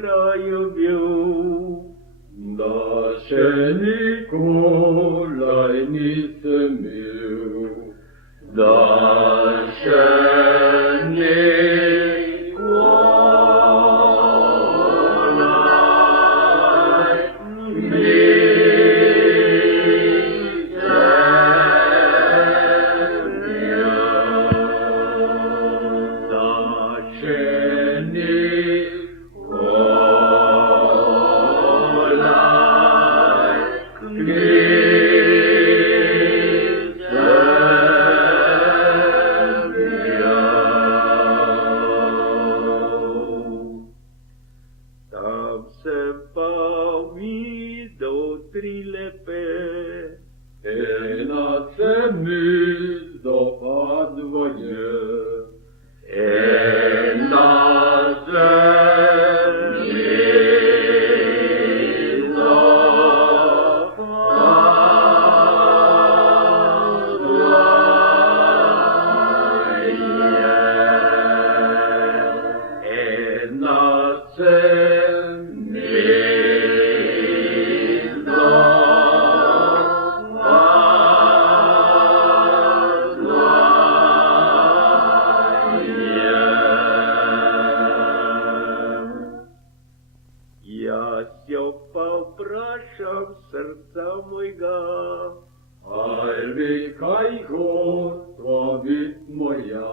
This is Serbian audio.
краю Да ще Николай ни се мил, да ще Николай ни Tam se bawi do trilepe, на це ми доpadvoje, na zemlji zapadvoje, na Я все попрошу сердца моего, ай вікай Господа від моя,